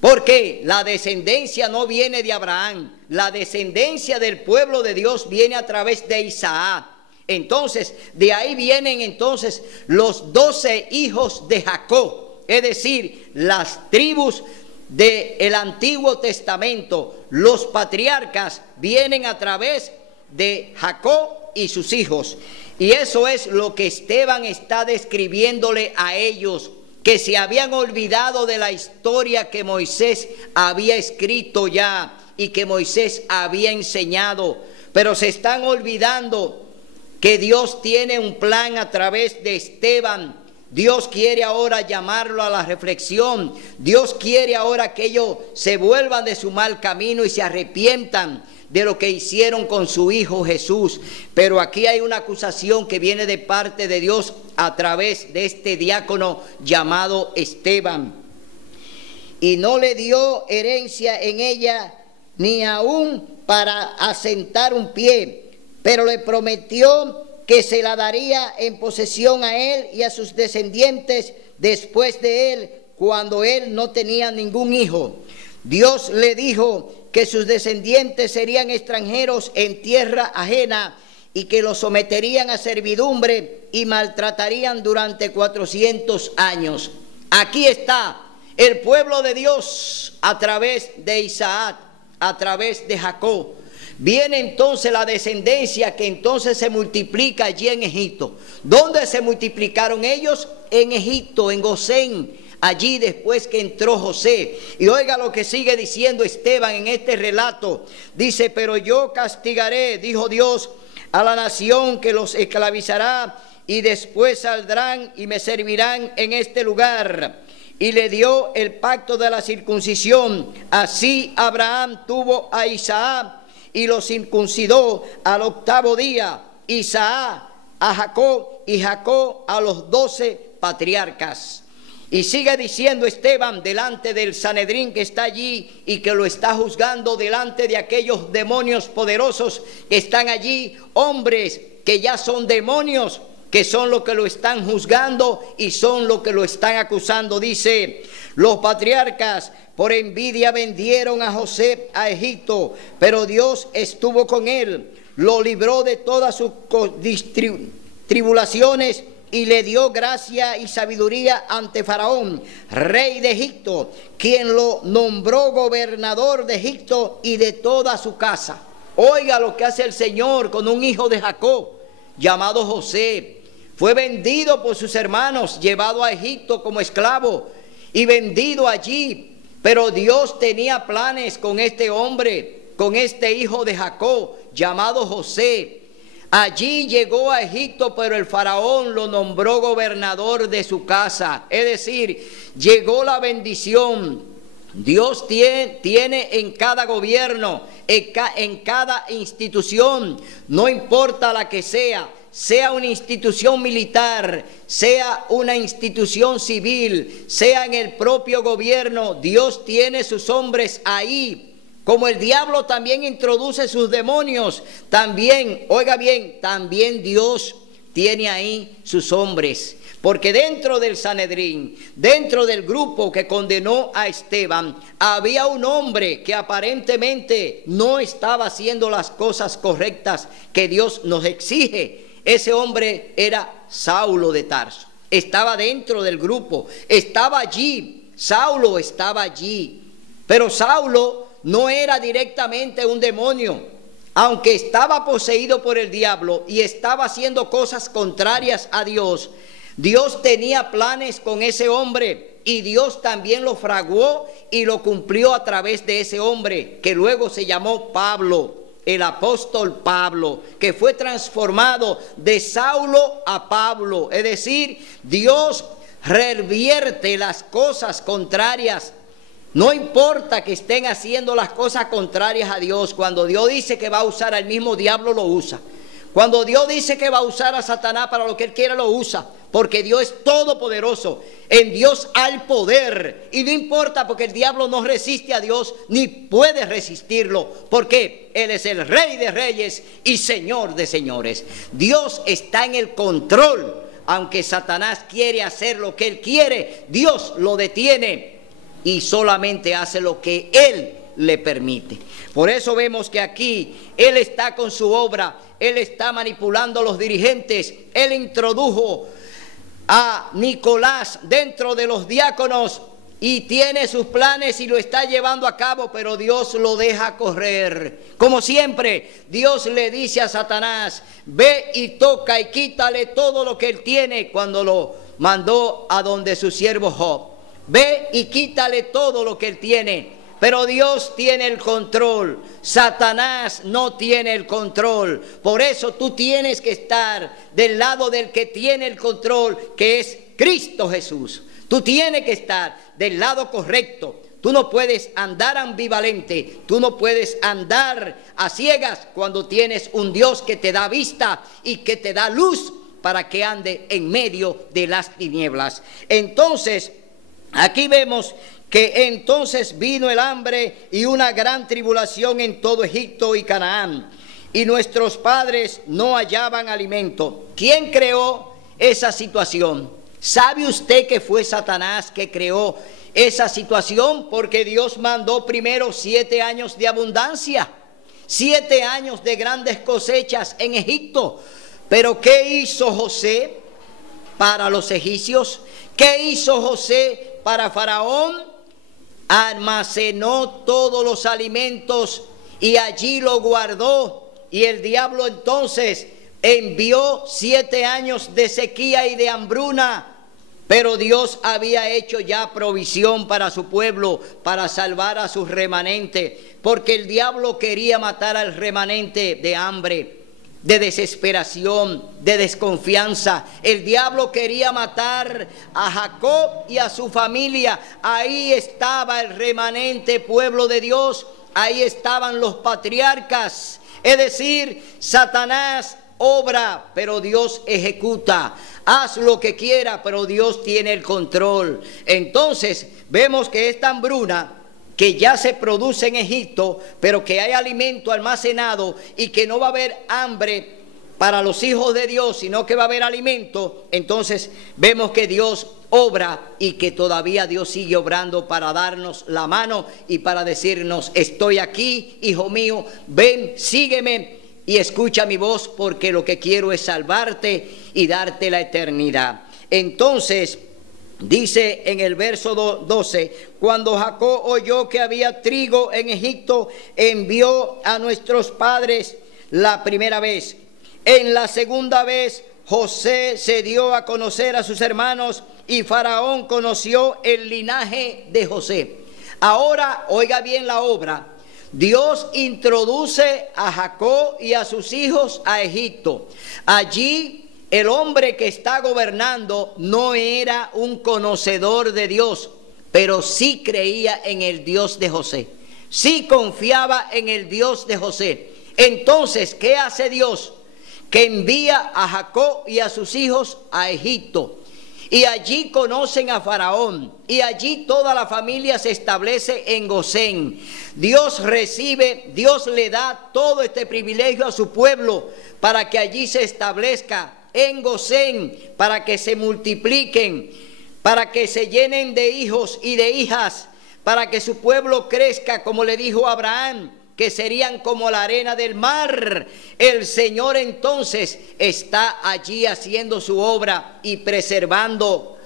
Porque la descendencia no viene de Abraham, la descendencia del pueblo de Dios viene a través de Isaac. Entonces, de ahí vienen entonces los 12 hijos de Jacob, es decir, las tribus del Antiguo Testamento. Los patriarcas vienen a través de Jacob y sus hijos. Y eso es lo que Esteban está describiéndole a ellos, que se habían olvidado de la historia que Moisés había escrito ya y que Moisés había enseñado, pero se están olvidando que Dios tiene un plan a través de Esteban. Dios quiere ahora llamarlo a la reflexión. Dios quiere ahora que ellos se vuelvan de su mal camino y se arrepientan de lo que hicieron con su hijo Jesús. Pero aquí hay una acusación que viene de parte de Dios a través de este diácono llamado Esteban. Y no le dio herencia en ella, ni aún para asentar un pie, pero le prometió que se la daría en posesión a él y a sus descendientes después de él, cuando él no tenía ningún hijo. Dios le dijo que sus descendientes serían extranjeros en tierra ajena y que los someterían a servidumbre y maltratarían durante 400 años. Aquí está el pueblo de Dios a través de Isaac, a través de Jacob. Viene entonces la descendencia que entonces se multiplica allí en Egipto. ¿Dónde se multiplicaron ellos? En Egipto, en Gosén, allí después que entró José. Y oiga lo que sigue diciendo Esteban en este relato. Dice: pero yo castigaré, dijo Dios, a la nación que los esclavizará, y después saldrán y me servirán en este lugar. Y le dio el pacto de la circuncisión. Así Abraham tuvo a Isaac y lo circuncidó al 8º día, Isaac a Jacob y Jacob a los 12 patriarcas. Y sigue diciendo Esteban delante del Sanedrín que está allí y que lo está juzgando delante de aquellos demonios poderosos que están allí, hombres que ya son demonios, que son los que lo están juzgando y son los que lo están acusando. Dice: los patriarcas por envidia vendieron a José a Egipto, pero Dios estuvo con él, lo libró de todas sus tribulaciones y le dio gracia y sabiduría ante Faraón, rey de Egipto, quien lo nombró gobernador de Egipto y de toda su casa. Oiga lo que hace el Señor con un hijo de Jacob llamado José. Fue vendido por sus hermanos, llevado a Egipto como esclavo y vendido allí. Pero Dios tenía planes con este hombre, con este hijo de Jacob llamado José. Allí llegó a Egipto, pero el faraón lo nombró gobernador de su casa. Es decir, llegó la bendición. Dios tiene en cada gobierno, en cada institución, no importa la que sea una institución militar, sea una institución civil, sea en el propio gobierno, Dios tiene sus hombres ahí. Como el diablo también introduce sus demonios, también, oiga bien, también Dios tiene ahí sus hombres. Porque dentro del Sanedrín, dentro del grupo que condenó a Esteban, había un hombre que aparentemente no estaba haciendo las cosas correctas que Dios nos exige. Ese hombre era Saulo de Tarso. Estaba dentro del grupo, estaba allí, Saulo estaba allí. Pero Saulo no era directamente un demonio, aunque estaba poseído por el diablo y estaba haciendo cosas contrarias a Dios. Dios tenía planes con ese hombre y Dios también lo fraguó y lo cumplió a través de ese hombre, que luego se llamó Pablo, el apóstol Pablo, que fue transformado de Saulo a Pablo. Es decir, Dios revierte las cosas contrarias. No importa que estén haciendo las cosas contrarias a Dios. Cuando Dios dice que va a usar al mismo diablo, lo usa. Cuando Dios dice que va a usar a Satanás para lo que Él quiera, lo usa. Porque Dios es todopoderoso. En Dios hay poder. Y no importa, porque el diablo no resiste a Dios ni puede resistirlo. Porque Él es el Rey de Reyes y Señor de Señores. Dios está en el control. Aunque Satanás quiere hacer lo que él quiere, Dios lo detiene y solamente hace lo que Él le permite. Por eso vemos que aquí Él está con su obra, Él está manipulando a los dirigentes. Él introdujo a Nicolás dentro de los diáconos y tiene sus planes y lo está llevando a cabo, pero Dios lo deja correr. Como siempre, Dios le dice a Satanás: ve y toca y quítale todo lo que él tiene, cuando lo mandó a donde su siervo Job. Ve y quítale todo lo que él tiene. Pero Dios tiene el control. Satanás no tiene el control. Por eso tú tienes que estar del lado del que tiene el control, que es Cristo Jesús. Tú tienes que estar del lado correcto. Tú no puedes andar ambivalente. Tú no puedes andar a ciegas cuando tienes un Dios que te da vista y que te da luz para que ande en medio de las tinieblas. Entonces, aquí vemos que entonces vino el hambre y una gran tribulación en todo Egipto y Canaán, y nuestros padres no hallaban alimento. ¿Quién creó esa situación? ¿Sabe usted que fue Satanás que creó esa situación? Porque Dios mandó primero 7 años de abundancia, 7 años de grandes cosechas en Egipto. Pero ¿qué hizo José para los egipcios? ¿Qué hizo José para Faraón? Almacenó todos los alimentos y allí lo guardó. Y el diablo entonces envió 7 años de sequía y de hambruna. Pero Dios había hecho ya provisión para su pueblo, para salvar a su remanente. Porque el diablo quería matar al remanente de hambre, de desesperación, de desconfianza. El diablo quería matar a Jacob y a su familia. Ahí estaba el remanente pueblo de Dios. Ahí estaban los patriarcas. Es decir, Satanás obra, pero Dios ejecuta. Haz lo que quiera, pero Dios tiene el control. Entonces vemos que esta hambruna que ya se produce en Egipto, pero que hay alimento almacenado y que no va a haber hambre para los hijos de Dios, sino que va a haber alimento. Entonces vemos que Dios obra y que todavía Dios sigue obrando para darnos la mano y para decirnos: estoy aquí, hijo mío, ven, sígueme y escucha mi voz, porque lo que quiero es salvarte y darte la eternidad. Entonces dice en el verso 12: cuando Jacob oyó que había trigo en Egipto, envió a nuestros padres la primera vez. En la segunda vez, José se dio a conocer a sus hermanos y Faraón conoció el linaje de José. Ahora, oiga bien la obra. Dios introduce a Jacob y a sus hijos a Egipto. Allí el hombre que está gobernando no era un conocedor de Dios, pero sí creía en el Dios de José. Sí confiaba en el Dios de José. Entonces, ¿qué hace Dios? Que envía a Jacob y a sus hijos a Egipto. Y allí conocen a Faraón. Y allí toda la familia se establece en Gosén. Dios le da todo este privilegio a su pueblo para que allí se establezca en Gosén, para que se multipliquen, para que se llenen de hijos y de hijas, para que su pueblo crezca, como le dijo Abraham, que serían como la arena del mar. El Señor entonces está allí haciendo su obra y preservando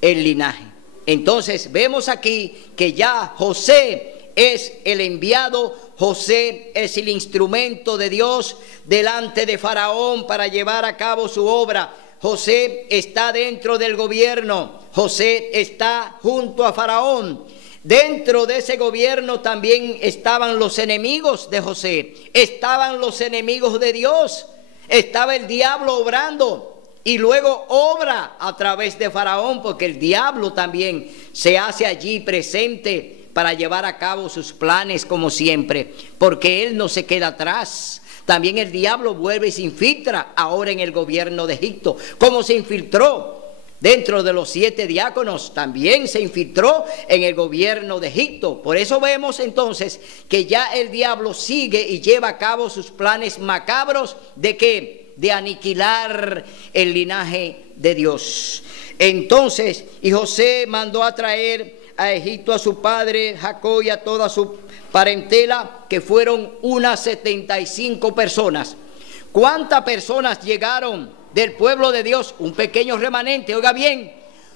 el linaje. Entonces vemos aquí que ya José es el enviado, José es el instrumento de Dios delante de Faraón para llevar a cabo su obra. José está dentro del gobierno, José está junto a Faraón. Dentro de ese gobierno también estaban los enemigos de José, estaban los enemigos de Dios, estaba el diablo obrando y luego obra a través de Faraón, porque el diablo también se hace allí presente para llevar a cabo sus planes como siempre, porque él no se queda atrás. También el diablo vuelve y se infiltra ahora en el gobierno de Egipto, como se infiltró dentro de los 7 diáconos, también se infiltró en el gobierno de Egipto. Por eso vemos entonces que ya el diablo sigue y lleva a cabo sus planes macabros de ¿qué? De aniquilar el linaje de Dios. Entonces, y José mandó a traer a Egipto a su padre Jacob y a toda su parentela, que fueron unas 75 personas. ¿Cuántas personas llegaron del pueblo de Dios? Un pequeño remanente, oiga bien,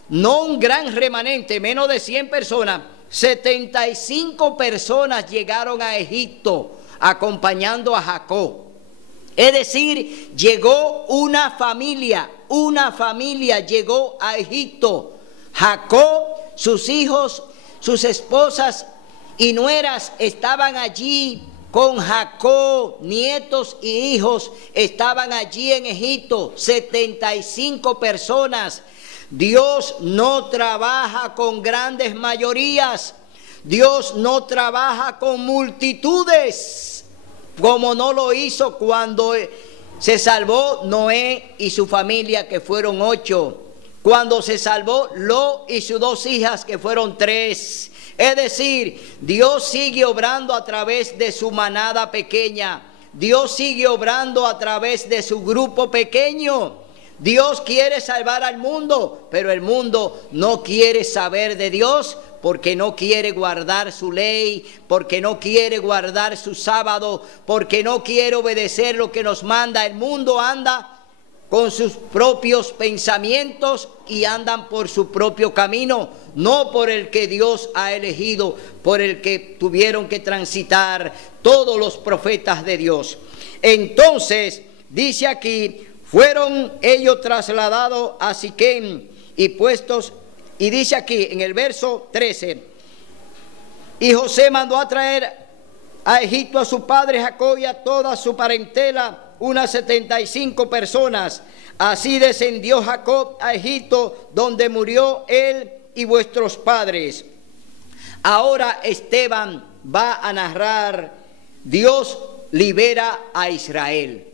no un gran remanente, menos de 100 personas. 75 personas llegaron a Egipto acompañando a Jacob. Es decir, llegó una familia llegó a Egipto. Jacob, sus hijos, sus esposas y nueras estaban allí con Jacob, nietos y hijos estaban allí en Egipto, 75 personas. Dios no trabaja con grandes mayorías, Dios no trabaja con multitudes, como no lo hizo cuando se salvó Noé y su familia, que fueron 8, cuando se salvó Lot y sus 2 hijas, que fueron 3. Es decir, Dios sigue obrando a través de su manada pequeña. Dios sigue obrando a través de su grupo pequeño. Dios quiere salvar al mundo, pero el mundo no quiere saber de Dios porque no quiere guardar su ley, porque no quiere guardar su sábado, porque no quiere obedecer lo que nos manda. El mundo anda con sus propios pensamientos y andan por su propio camino, no por el que Dios ha elegido, por el que tuvieron que transitar todos los profetas de Dios. Entonces, dice aquí, fueron ellos trasladados a Siquem y puestos, y dice aquí en el verso 13, y José mandó a traer a Egipto a su padre Jacob y a toda su parentela, unas 75 personas. Así descendió Jacob a Egipto, donde murió él y vuestros padres. Ahora Esteban va a narrar, Dios libera a Israel.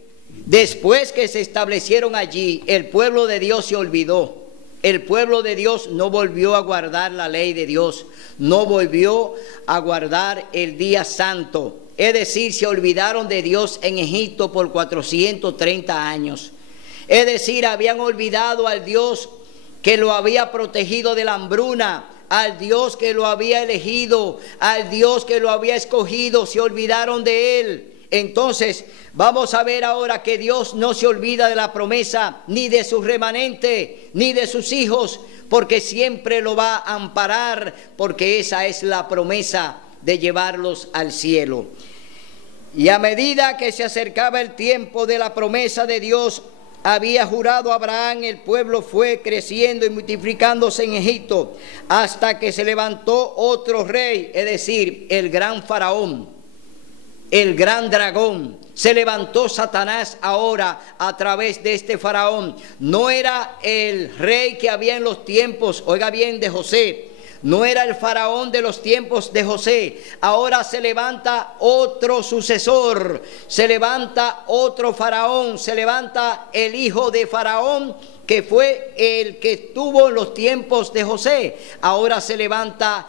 Después que se establecieron allí, el pueblo de Dios se olvidó. El pueblo de Dios no volvió a guardar la ley de Dios, no volvió a guardar el día santo. Es decir, se olvidaron de Dios en Egipto por 430 años. Es decir, habían olvidado al Dios que lo había protegido de la hambruna, al Dios que lo había elegido, al Dios que lo había escogido. Se olvidaron de Él. Entonces, vamos a ver ahora que Dios no se olvida de la promesa, ni de su remanente, ni de sus hijos, porque siempre lo va a amparar, porque esa es la promesa de llevarlos al cielo. Y a medida que se acercaba el tiempo de la promesa de Dios, había jurado Abraham, el pueblo fue creciendo y multiplicándose en Egipto, hasta que se levantó otro rey, es decir, el gran faraón, el gran dragón. Se levantó Satanás ahora a través de este faraón. No era el rey que había en los tiempos, oiga bien, de José. No era el faraón de los tiempos de José. Ahora se levanta otro sucesor, se levanta otro faraón, se levanta el hijo de faraón, que fue el que estuvo en los tiempos de José. Ahora se levanta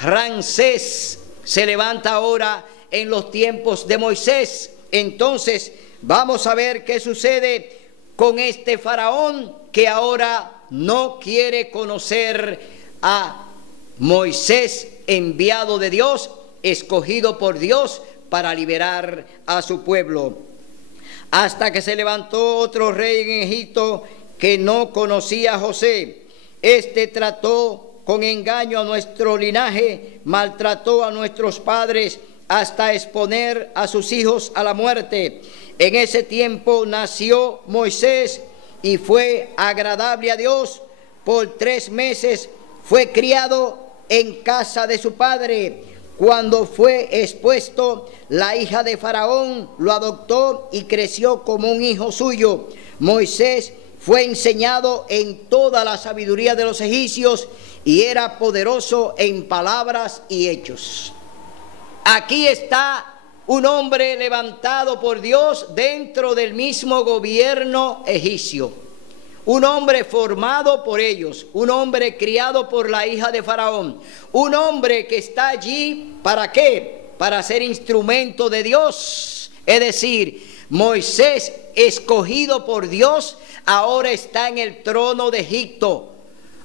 Ramsés, se levanta ahora en los tiempos de Moisés. Entonces vamos a ver qué sucede con este faraón que ahora no quiere conocer a Moisés, enviado de Dios, escogido por Dios para liberar a su pueblo. Hasta que se levantó otro rey en Egipto que no conocía a José. Este trató con engaño a nuestro linaje, maltrató a nuestros padres hasta exponer a sus hijos a la muerte. En ese tiempo nació Moisés y fue agradable a Dios. Por 3 meses fue criado en casa de su padre. Cuando fue expuesto, la hija de Faraón lo adoptó y creció como un hijo suyo. Moisés fue enseñado en toda la sabiduría de los egipcios y era poderoso en palabras y hechos. Aquí está un hombre levantado por Dios dentro del mismo gobierno egipcio. Un hombre formado por ellos, un hombre criado por la hija de Faraón, un hombre que está allí, ¿para qué? Para ser instrumento de Dios. Es decir, Moisés, escogido por Dios, ahora está en el trono de Egipto,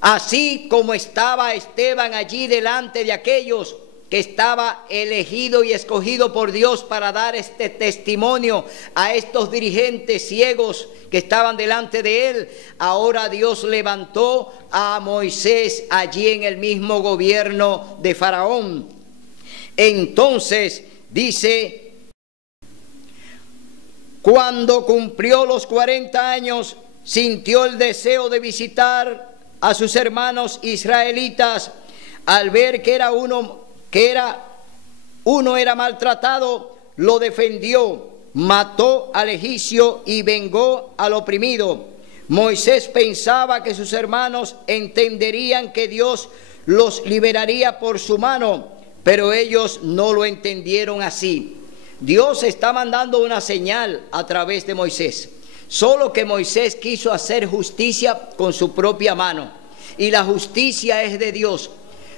así como estaba Esteban allí delante de aquellos que estaba elegido y escogido por Dios para dar este testimonio a estos dirigentes ciegos que estaban delante de él. Ahora Dios levantó a Moisés allí en el mismo gobierno de Faraón. Entonces dice: cuando cumplió los 40 años, sintió el deseo de visitar a sus hermanos israelitas. Al ver que uno era maltratado, lo defendió, mató al egipcio y vengó al oprimido. Moisés pensaba que sus hermanos entenderían que Dios los liberaría por su mano, pero ellos no lo entendieron así. Dios está mandando una señal a través de Moisés, solo que Moisés quiso hacer justicia con su propia mano, y la justicia es de Dios.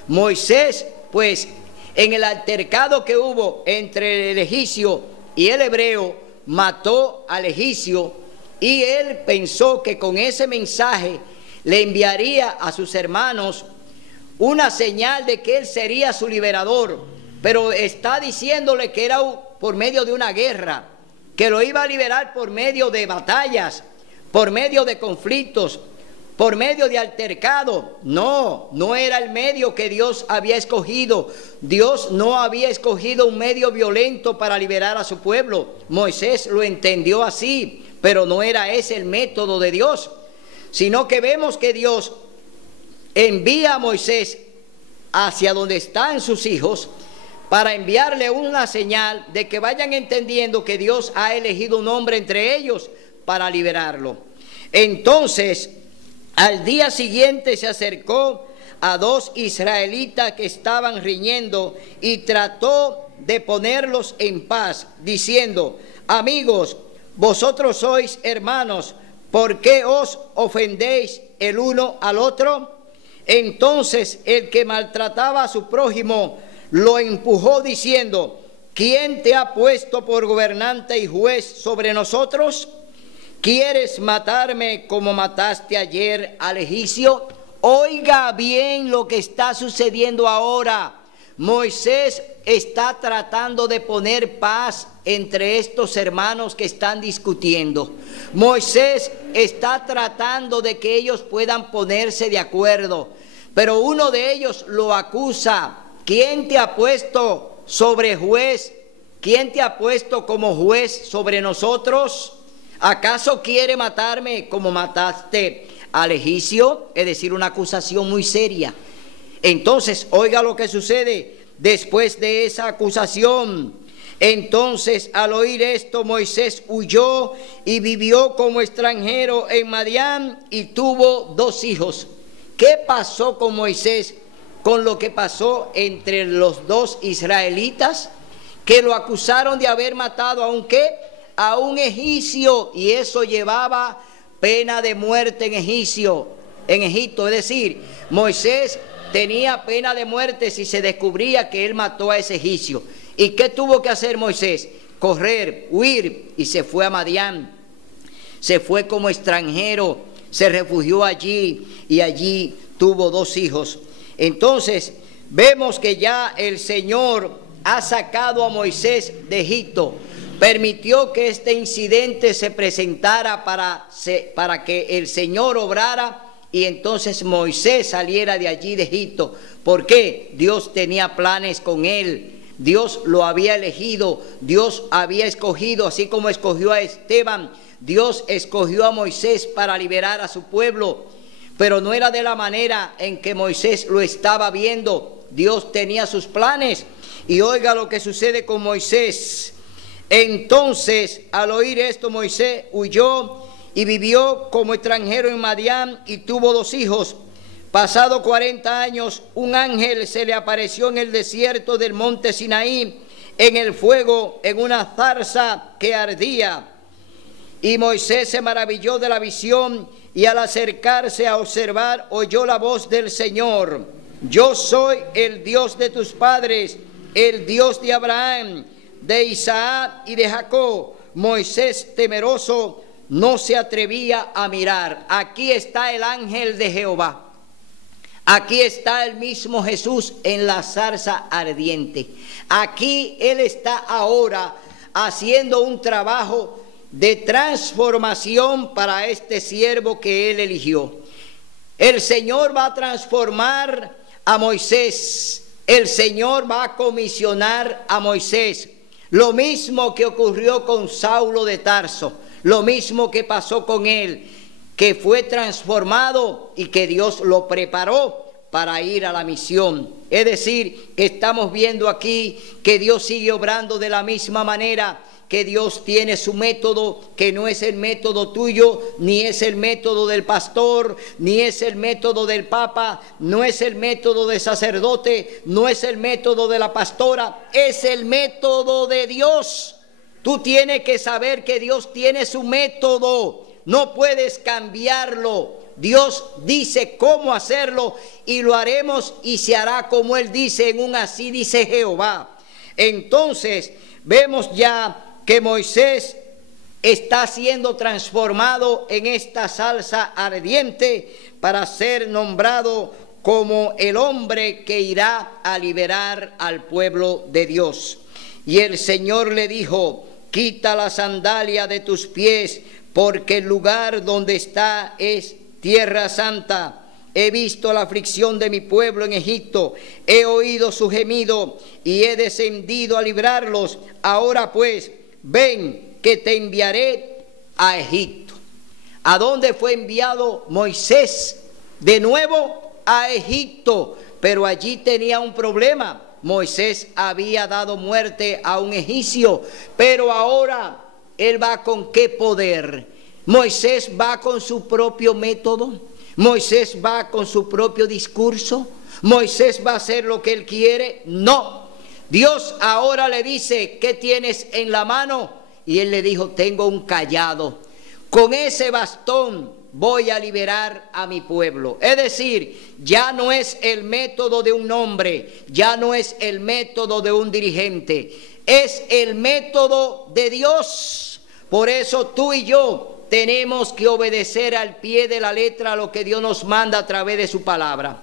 Moisés, pues, en el altercado que hubo entre el egipcio y el hebreo, mató al egipcio, y él pensó que con ese mensaje le enviaría a sus hermanos una señal de que él sería su liberador, pero está diciéndole que era por medio de una guerra, que lo iba a liberar por medio de batallas, por medio de conflictos, por medio de altercado. No era el medio que Dios había escogido. Dios no había escogido un medio violento para liberar a su pueblo. Moisés lo entendió así, pero no era ese el método de Dios, sino que vemos que Dios envía a Moisés hacia donde están sus hijos para enviarle una señal de que vayan entendiendo que Dios ha elegido un hombre entre ellos para liberarlo. Entonces, al día siguiente se acercó a 2 israelitas que estaban riñendo y trató de ponerlos en paz, diciendo: amigos, vosotros sois hermanos, ¿por qué os ofendéis el uno al otro? Entonces el que maltrataba a su prójimo lo empujó diciendo: ¿quién te ha puesto por gobernante y juez sobre nosotros? ¿Quieres matarme como mataste ayer al egipcio? Oiga bien lo que está sucediendo ahora. Moisés está tratando de poner paz entre estos hermanos que están discutiendo. Moisés está tratando de que ellos puedan ponerse de acuerdo, pero uno de ellos lo acusa. ¿Quién te ha puesto sobre juez? ¿Quién te ha puesto como juez sobre nosotros? ¿Acaso quiere matarme como mataste al egipcio? Es decir, una acusación muy seria. Entonces, oiga lo que sucede después de esa acusación. Entonces, al oír esto, Moisés huyó y vivió como extranjero en Madián y tuvo 2 hijos. ¿Qué pasó con Moisés? Con lo que pasó entre los 2 israelitas, que lo acusaron de haber matado a un egipcio, y eso llevaba pena de muerte en Egipto. Es decir, Moisés tenía pena de muerte si se descubría que él mató a ese egipcio. ¿Y qué tuvo que hacer Moisés? Correr, huir, y se fue a Madián. se fue como extranjero, se refugió allí y allí tuvo 2 hijos. Entonces vemos que ya el Señor ha sacado a Moisés de Egipto, permitió que este incidente se presentara para que el Señor obrara y entonces Moisés saliera de allí de Egipto. ¿Por qué? Dios tenía planes con él, Dios lo había elegido, Dios había escogido, así como escogió a Esteban, Dios escogió a Moisés para liberar a su pueblo, pero no era de la manera en que Moisés lo estaba viendo. Dios tenía sus planes. Y oiga lo que sucede con Moisés. Entonces, al oír esto, Moisés huyó y vivió como extranjero en Madián y tuvo 2 hijos. Pasado 40 años, un ángel se le apareció en el desierto del monte Sinaí, en el fuego, en una zarza que ardía. Y Moisés se maravilló de la visión y al acercarse a observar, oyó la voz del Señor: yo soy el Dios de tus padres, el Dios de Abraham, de Isaac y de Jacob. Moisés, temeroso, no se atrevía a mirar. Aquí está el ángel de Jehová. Aquí está el mismo Jesús en la zarza ardiente. Aquí Él está ahora haciendo un trabajo de transformación para este siervo que Él eligió. El Señor va a transformar a Moisés. El Señor va a comisionar a Moisés. Lo mismo que ocurrió con Saulo de Tarso, lo mismo que pasó con él, que fue transformado y que Dios lo preparó para ir a la misión. Es decir, que estamos viendo aquí que Dios sigue obrando de la misma manera, que Dios tiene su método, que no es el método tuyo, ni es el método del pastor, ni es el método del papa, no es el método del sacerdote, no es el método de la pastora, es el método de Dios. Tú tienes que saber que Dios tiene su método, no puedes cambiarlo. Dios dice cómo hacerlo y lo haremos y se hará como Él dice, en un así dice Jehová. Entonces vemos ya que Moisés está siendo transformado en esta salsa ardiente para ser nombrado como el hombre que irá a liberar al pueblo de Dios. Y el Señor le dijo: quita la sandalia de tus pies, porque el lugar donde está es tierra santa. He visto la aflicción de mi pueblo en Egipto, he oído su gemido y he descendido a librarlos. Ahora pues, ven que te enviaré a Egipto. ¿A dónde fue enviado Moisés? De nuevo a Egipto, pero allí tenía un problema. Moisés había dado muerte a un egipcio, pero ahora él va con qué poder. Moisés va con su propio método, Moisés va con su propio discurso, Moisés va a hacer lo que él quiere. No, Dios ahora le dice: ¿qué tienes en la mano? Y él le dijo: tengo un cayado, con ese bastón voy a liberar a mi pueblo. Es decir, ya no es el método de un hombre, ya no es el método de un dirigente, es el método de Dios. Por eso tú y yo tenemos que obedecer al pie de la letra lo que Dios nos manda a través de su palabra.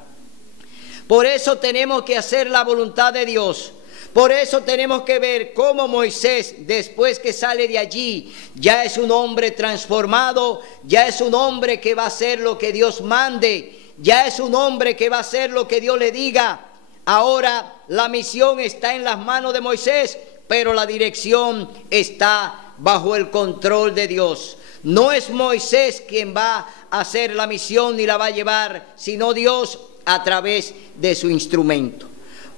Por eso tenemos que hacer la voluntad de Dios. Por eso tenemos que ver cómo Moisés, después que sale de allí, ya es un hombre transformado, ya es un hombre que va a hacer lo que Dios mande, ya es un hombre que va a hacer lo que Dios le diga. Ahora la misión está en las manos de Moisés, pero la dirección está bajo el control de Dios. No es Moisés quien va a hacer la misión ni la va a llevar, sino Dios a través de su instrumento.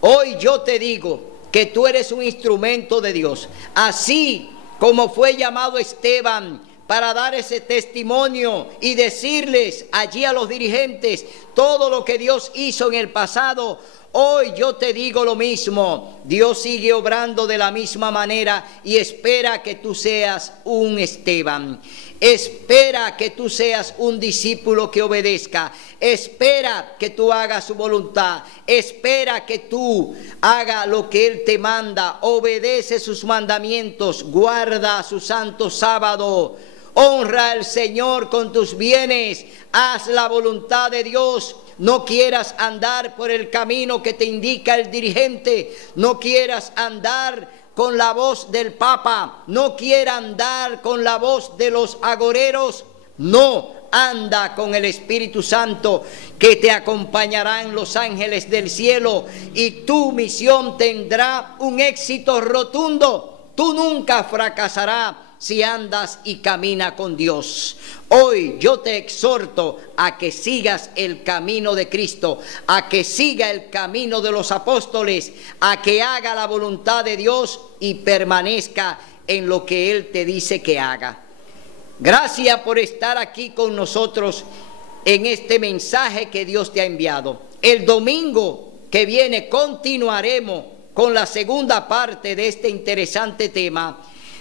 Hoy yo te digo que tú eres un instrumento de Dios, así como fue llamado Esteban para dar ese testimonio y decirles allí a los dirigentes todo lo que Dios hizo en el pasado. Hoy yo te digo lo mismo. Dios sigue obrando de la misma manera y espera que tú seas un Esteban. Espera que tú seas un discípulo que obedezca. Espera que tú hagas su voluntad. Espera que tú hagas lo que Él te manda. Obedece sus mandamientos. Guarda su santo sábado. Honra al Señor con tus bienes. Haz la voluntad de Dios. No quieras andar por el camino que te indica el dirigente. No quieras andar con la voz del Papa. No quieras andar con la voz de los agoreros. No, anda con el Espíritu Santo, que te acompañarán los ángeles del cielo, y tu misión tendrá un éxito rotundo. Tú nunca fracasarás si andas y caminas con Dios. Hoy yo te exhorto a que sigas el camino de Cristo, a que siga el camino de los apóstoles, a que haga la voluntad de Dios y permanezca en lo que Él te dice que haga. Gracias por estar aquí con nosotros en este mensaje que Dios te ha enviado. El domingo que viene continuaremos con la segunda parte de este interesante tema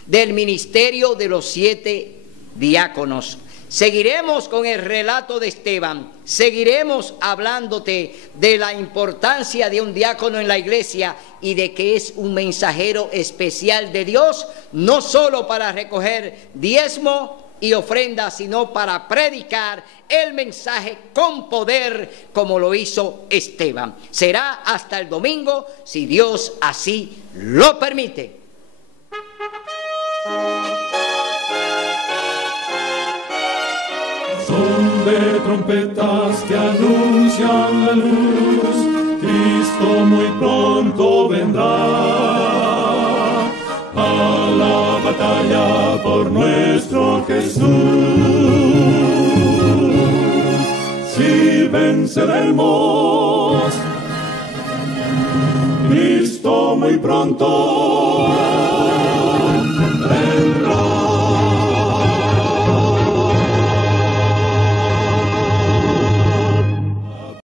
del ministerio de los 7 diáconos. Seguiremos con el relato de Esteban, seguiremos hablándote de la importancia de un diácono en la iglesia y de que es un mensajero especial de Dios, no solo para recoger diezmo y ofrendas, sino para predicar el mensaje con poder como lo hizo Esteban. Será hasta el domingo, si Dios así lo permite. Son de trompetas que anuncian la luz, Cristo muy pronto vendrá a la batalla por nuestro Jesús. Si venceremos, Cristo muy pronto vendrá.